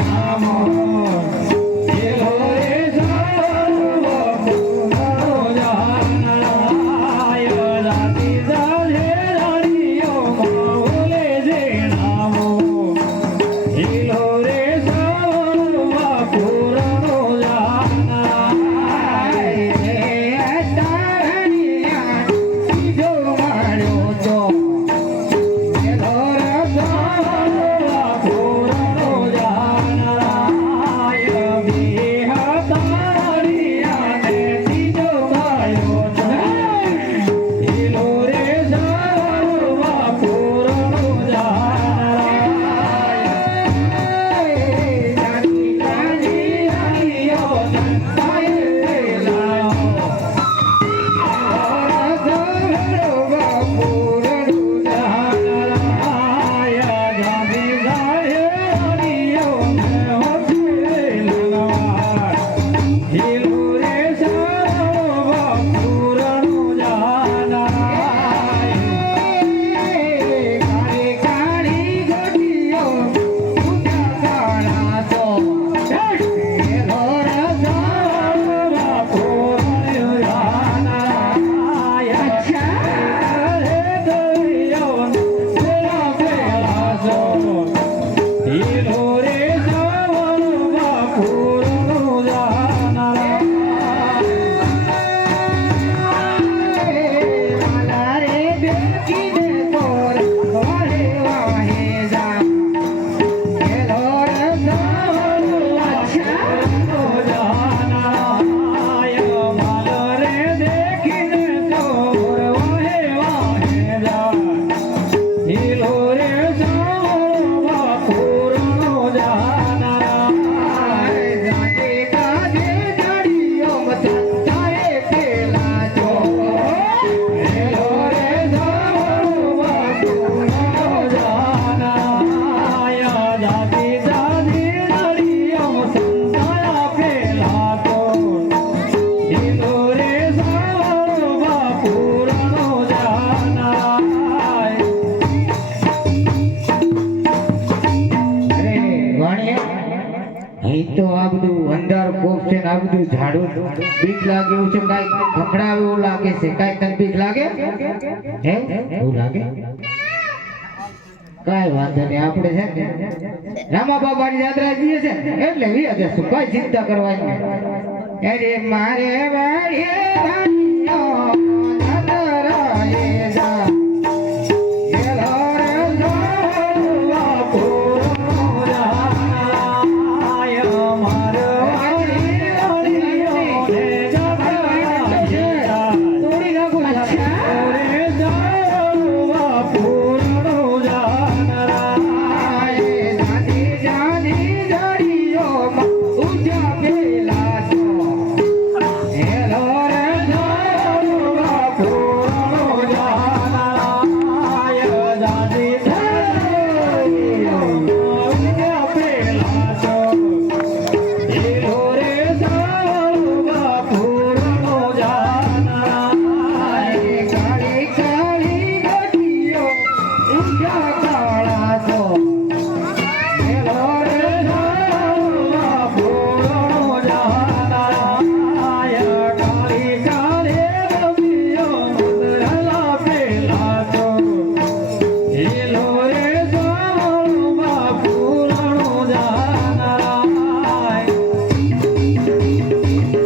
amor. બધું ઝાડુ બીક લાગે એવું છે કાંઈ ખખડાવે એવું લાગે છે? કાંઈ તને બીક લાગે? હે? એવું લાગે? કાંઈ વાંધો નહીં, આપણે છે રામા બાબાની યાત્રા જઈએ છે એટલે વિયા જશું કઈ ચિંતા કરવાની અરે મારે વારે i Yeah.